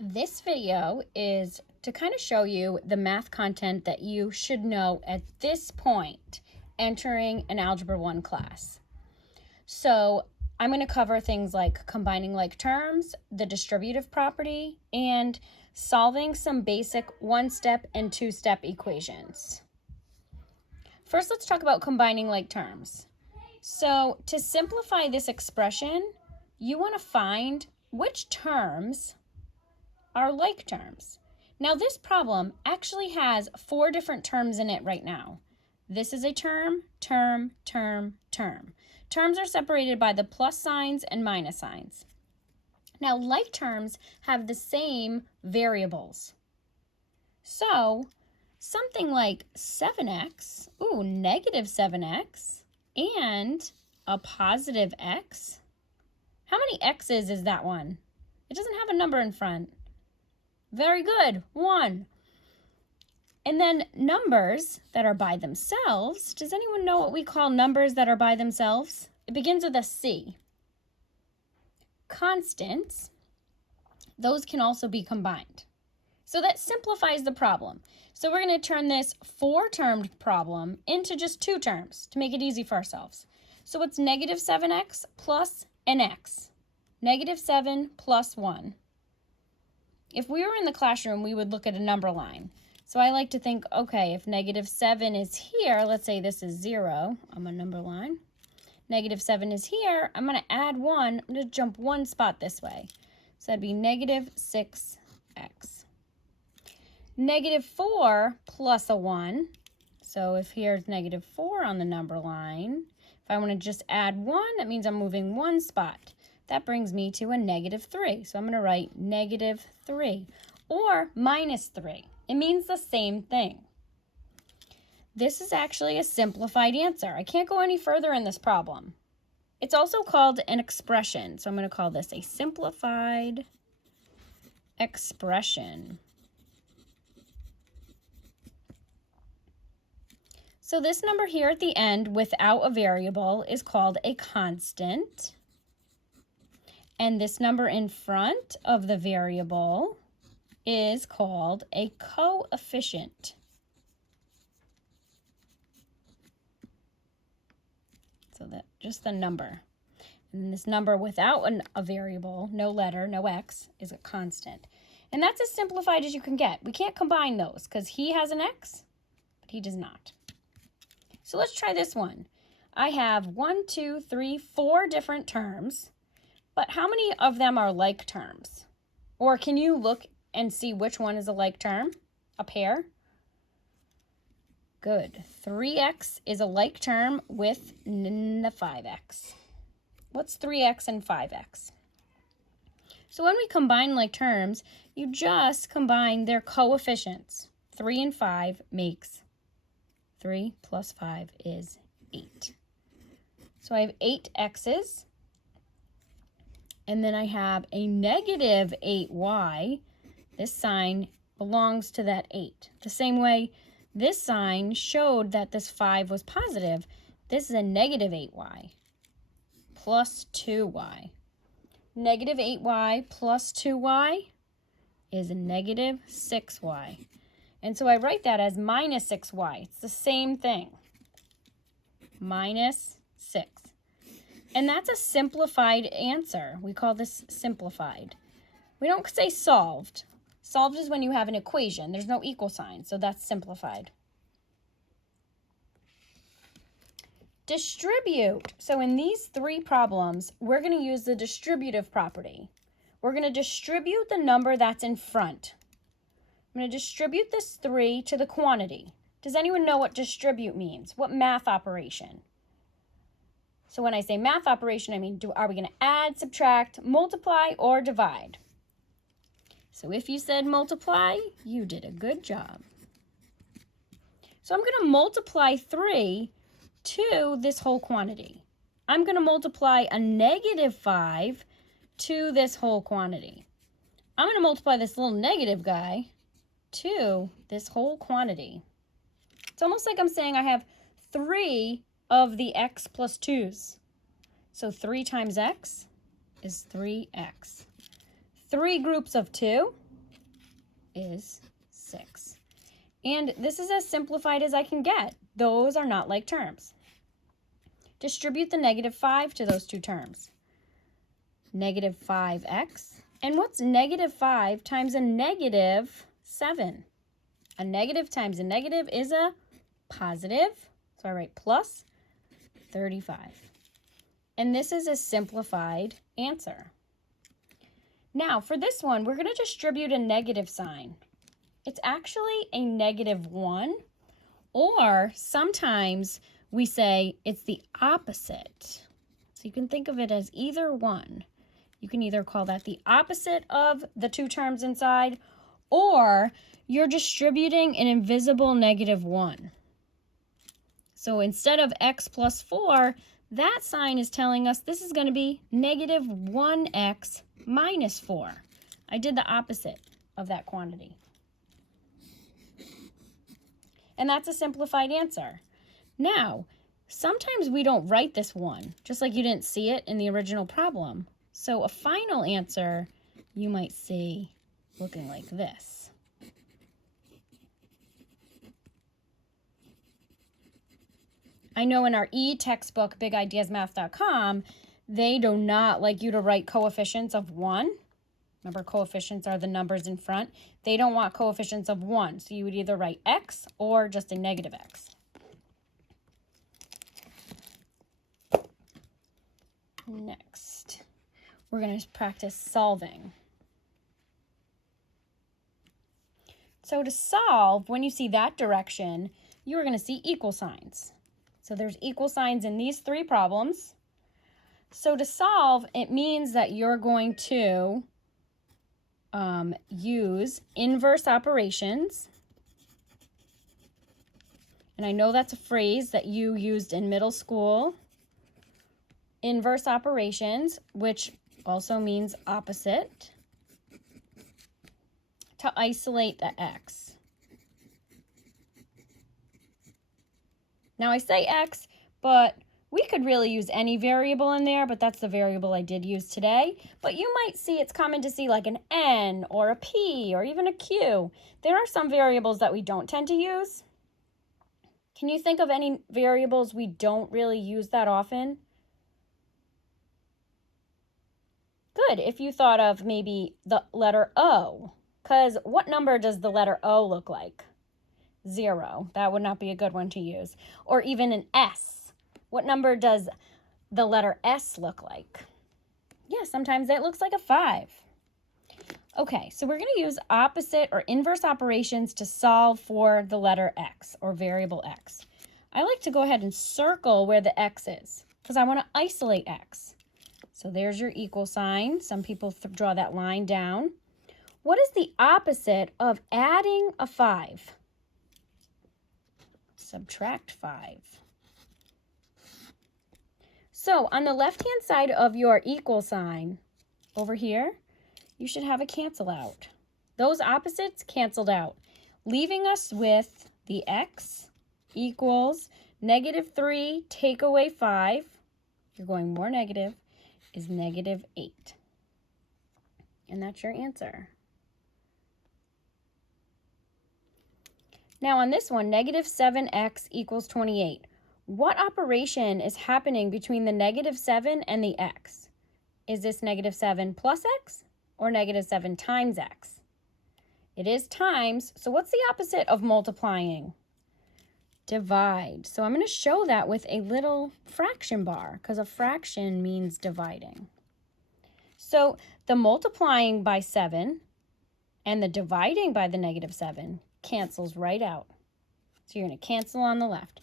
This video is to kind of show you the math content that you should know at this point entering an Algebra 1 class. So I'm going to cover things like combining like terms, the distributive property, and solving some basic one-step and two-step equations. First, let's talk about combining like terms. So to simplify this expression, you want to find which terms are like terms. Now this problem actually has 4 different terms in it right now. This is a term, term, term, term. Terms are separated by the plus signs and minus signs. Now like terms have the same variables. So something like 7x, negative 7x, and a positive x. How many x's is that one? It doesn't have a number in front. Very good, 1. And then numbers that are by themselves. Does anyone know what we call numbers that are by themselves? It begins with a C. Constants, those can also be combined. So that simplifies the problem. So we're going to turn this 4-termed problem into just 2 terms to make it easy for ourselves. So it's negative 7x plus an x. Negative 7 plus 1. If we were in the classroom, we would look at a number line. So I like to think, okay, if negative 7 is here, let's say this is 0 on my number line. Negative 7 is here, I'm going to add 1. I'm going to jump 1 spot this way. So that'd be negative 6x. Negative 4 plus a 1. So if here's negative 4 on the number line, if I want to just add 1, that means I'm moving 1 spot. That brings me to a negative 3. So I'm going to write negative 3 or minus 3. It means the same thing. This is actually a simplified answer. I can't go any further in this problem. It's also called an expression. So I'm going to call this a simplified expression. So this number here at the end without a variable is called a constant. And this number in front of the variable is called a coefficient. So that just the number. And then this number without a variable, no letter, no x, is a constant. And that's as simplified as you can get. We can't combine those because he has an x, but he does not. So let's try this one. I have 4 different terms. But how many of them are like terms? Or can you look and see which one is a like term? A pair? Good. 3x is a like term with the 5x. What's 3x and 5x? So when we combine like terms, you just combine their coefficients. 3 and 5 makes 3 plus 5 is 8. So I have 8 x's. And then I have a negative 8y. This sign belongs to that 8. The same way this sign showed that this 5 was positive, this is a negative 8y plus 2y. Negative 8y plus 2y is a negative 6y. And so I write that as minus 6y. It's the same thing. Minus 6. And that's a simplified answer. We call this simplified. We don't say solved. Solved is when you have an equation. There's no equal sign, so that's simplified. Distribute. So in these 3 problems, we're going to use the distributive property. We're going to distribute the number that's in front. I'm going to distribute this 3 to the quantity. Does anyone know what distribute means? What math operation? So when I say math operation, I mean, are we going to add, subtract, multiply, or divide? So if you said multiply, you did a good job. So I'm going to multiply 3 to this whole quantity. I'm going to multiply a negative 5 to this whole quantity. I'm going to multiply this little negative guy to this whole quantity. It's almost like I'm saying I have 3 of the x plus 2's. So 3 times x is 3x. 3 groups of 2 is 6. And this is as simplified as I can get. Those are not like terms. Distribute the negative 5 to those two terms. Negative 5x. And what's negative 5 times a negative 7? A negative times a negative is a positive. So I write plus 35. And this is a simplified answer. Now for this one, we're going to distribute a negative sign. It's actually a -1, or sometimes we say it's the opposite. So you can think of it as either one. You can either call that the opposite of the two terms inside, or you're distributing an invisible -1. So instead of x plus 4, that sign is telling us this is going to be -1x minus 4. I did the opposite of that quantity. And that's a simplified answer. Now, sometimes we don't write this one, just like you didn't see it in the original problem. So a final answer you might see looking like this. I know in our e-textbook, bigideasmath.com, they do not like you to write coefficients of 1. Remember, coefficients are the numbers in front. They don't want coefficients of 1, so you would either write x or just a negative x. Next, we're going to practice solving. So to solve, when you see that direction, you're going to see equal signs. So there's equal signs in these three problems. So to solve, it means that you're going to use inverse operations. And I know that's a phrase that you used in middle school. Inverse operations, which also means opposite, to isolate the x. Now I say x, but we could really use any variable in there, but that's the variable I did use today. But you might see it's common to see like an n or a p or even a q. There are some variables that we don't tend to use. Can you think of any variables we don't really use that often? Good, if you thought of maybe the letter O, because what number does the letter O look like? 0. That would not be a good one to use. Or even an S. What number does the letter S look like? Yeah, sometimes it looks like a 5. Okay, so we're going to use opposite or inverse operations to solve for the letter x or variable x. I like to go ahead and circle where the x is because I want to isolate x. So there's your equal sign. Some people draw that line down. What is the opposite of adding a 5? Subtract 5. So on the left-hand side of your equal sign, over here, you should have a cancel out. Those opposites canceled out, leaving us with the x equals -3 take away 5. You're going more negative, is -8. And that's your answer. Now on this one, -7x equals 28. What operation is happening between the -7 and the x? Is this -7 plus x or -7 times x? It is times, so what's the opposite of multiplying? Divide. So I'm going to show that with a little fraction bar because a fraction means dividing. So the multiplying by 7 and the dividing by the -7 cancels right out. So you're going to cancel on the left.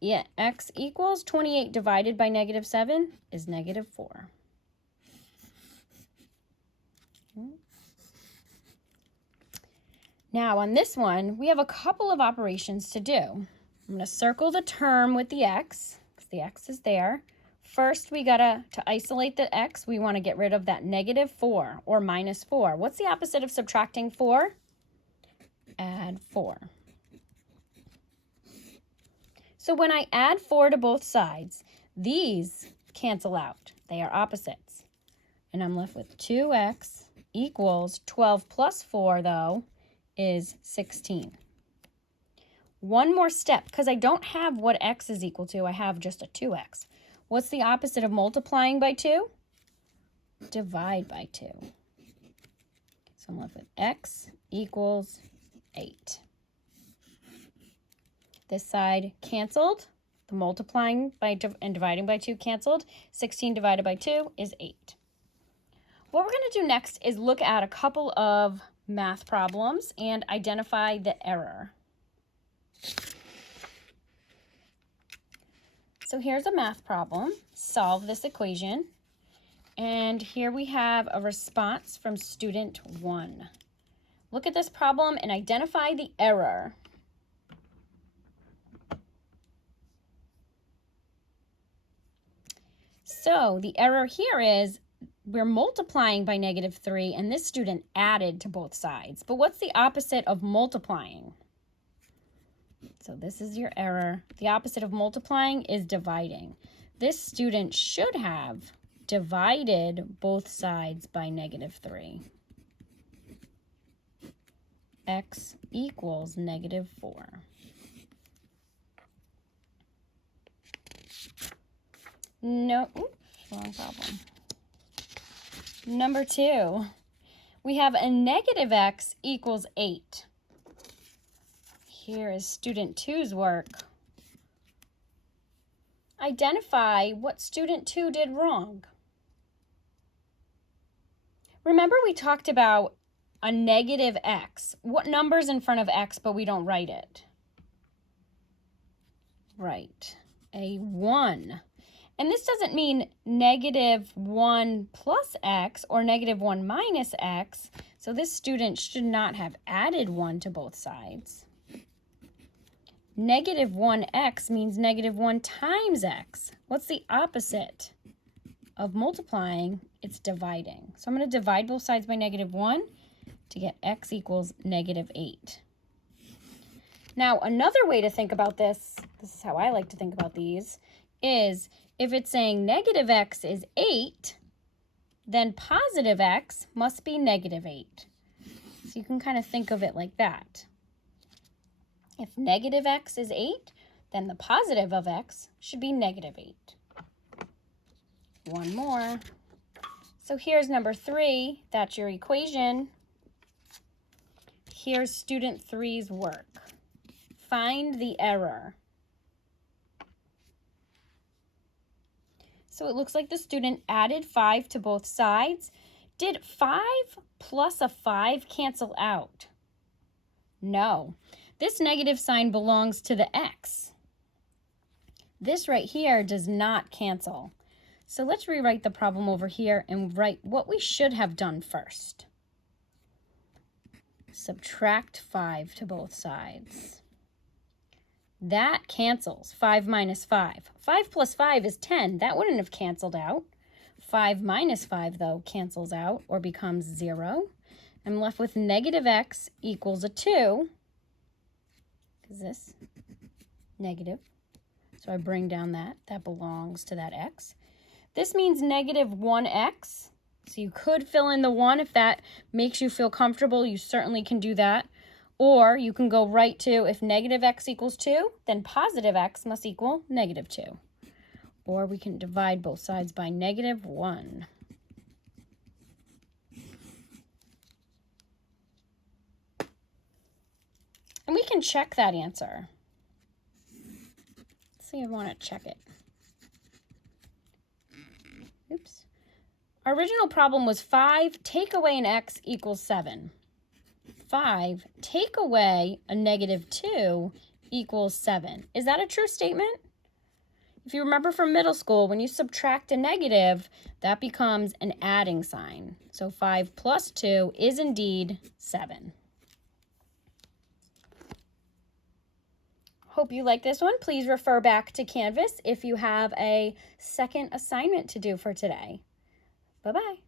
Yeah, x equals 28 divided by -7 is -4. Now on this one, we have a couple of operations to do. I'm going to circle the term with the x, because the x is there. First, we to isolate the x, we want to get rid of that -4 or -4. What's the opposite of subtracting 4? Add 4. So when I add 4 to both sides, these cancel out. They are opposites. And I'm left with 2x equals 12 plus 4, though, is 16. One more step, because I don't have what x is equal to. I have just a 2x. What's the opposite of multiplying by 2? Divide by 2. So I'm left with x equals 8. This side canceled. The multiplying by and dividing by 2 canceled. 16 divided by 2 is 8. What we're going to do next is look at a couple of math problems and identify the error. So here's a math problem. Solve this equation. And here we have a response from student 1. Look at this problem and identify the error. So the error here is we're multiplying by -3, and this student added to both sides. But what's the opposite of multiplying? So this is your error. The opposite of multiplying is dividing. This student should have divided both sides by -3. X equals -4. No, oops, wrong problem. Number 2, we have a -x equals 8. Here is student 2's work. Identify what student 2 did wrong. Remember we talked about a -x. What number's in front of x but we don't write it? Right, a 1. And this doesn't mean -1 plus x or -1 minus x. So this student should not have added 1 to both sides. -1x means -1 times x. What's the opposite of multiplying? It's dividing. So I'm going to divide both sides by -1 to get x equals -8. Now, another way to think about this is how I like to think about these, is if it's saying -x is 8, then positive x must be -8. So you can kind of think of it like that. If -x is 8, then the positive of x should be -8. One more. So here's number 3. That's your equation. Here's student 3's work. Find the error. So it looks like the student added 5 to both sides. Did 5 plus a 5 cancel out? No. This negative sign belongs to the x. This right here does not cancel. So let's rewrite the problem over here and write what we should have done first. Subtract 5 to both sides. That cancels. 5 minus 5. 5 plus 5 is 10. That wouldn't have canceled out. 5 minus 5, though, cancels out or becomes 0. I'm left with -x equals a 2. Is this negative? So I bring down that. That belongs to that x. This means -1x. So you could fill in the 1 if that makes you feel comfortable. You certainly can do that. Or you can go right to, if -x equals 2, then positive x must equal -2. Or we can divide both sides by -1. And we can check that answer. Let's see if I want to check it. Oops. Our original problem was 5 take away an x equals 7. 5 take away a -2 equals 7. Is that a true statement? If you remember from middle school, when you subtract a negative, that becomes an adding sign. So 5 plus 2 is indeed 7. Hope you like this one. Please refer back to Canvas if you have a second assignment to do for today. Bye-bye.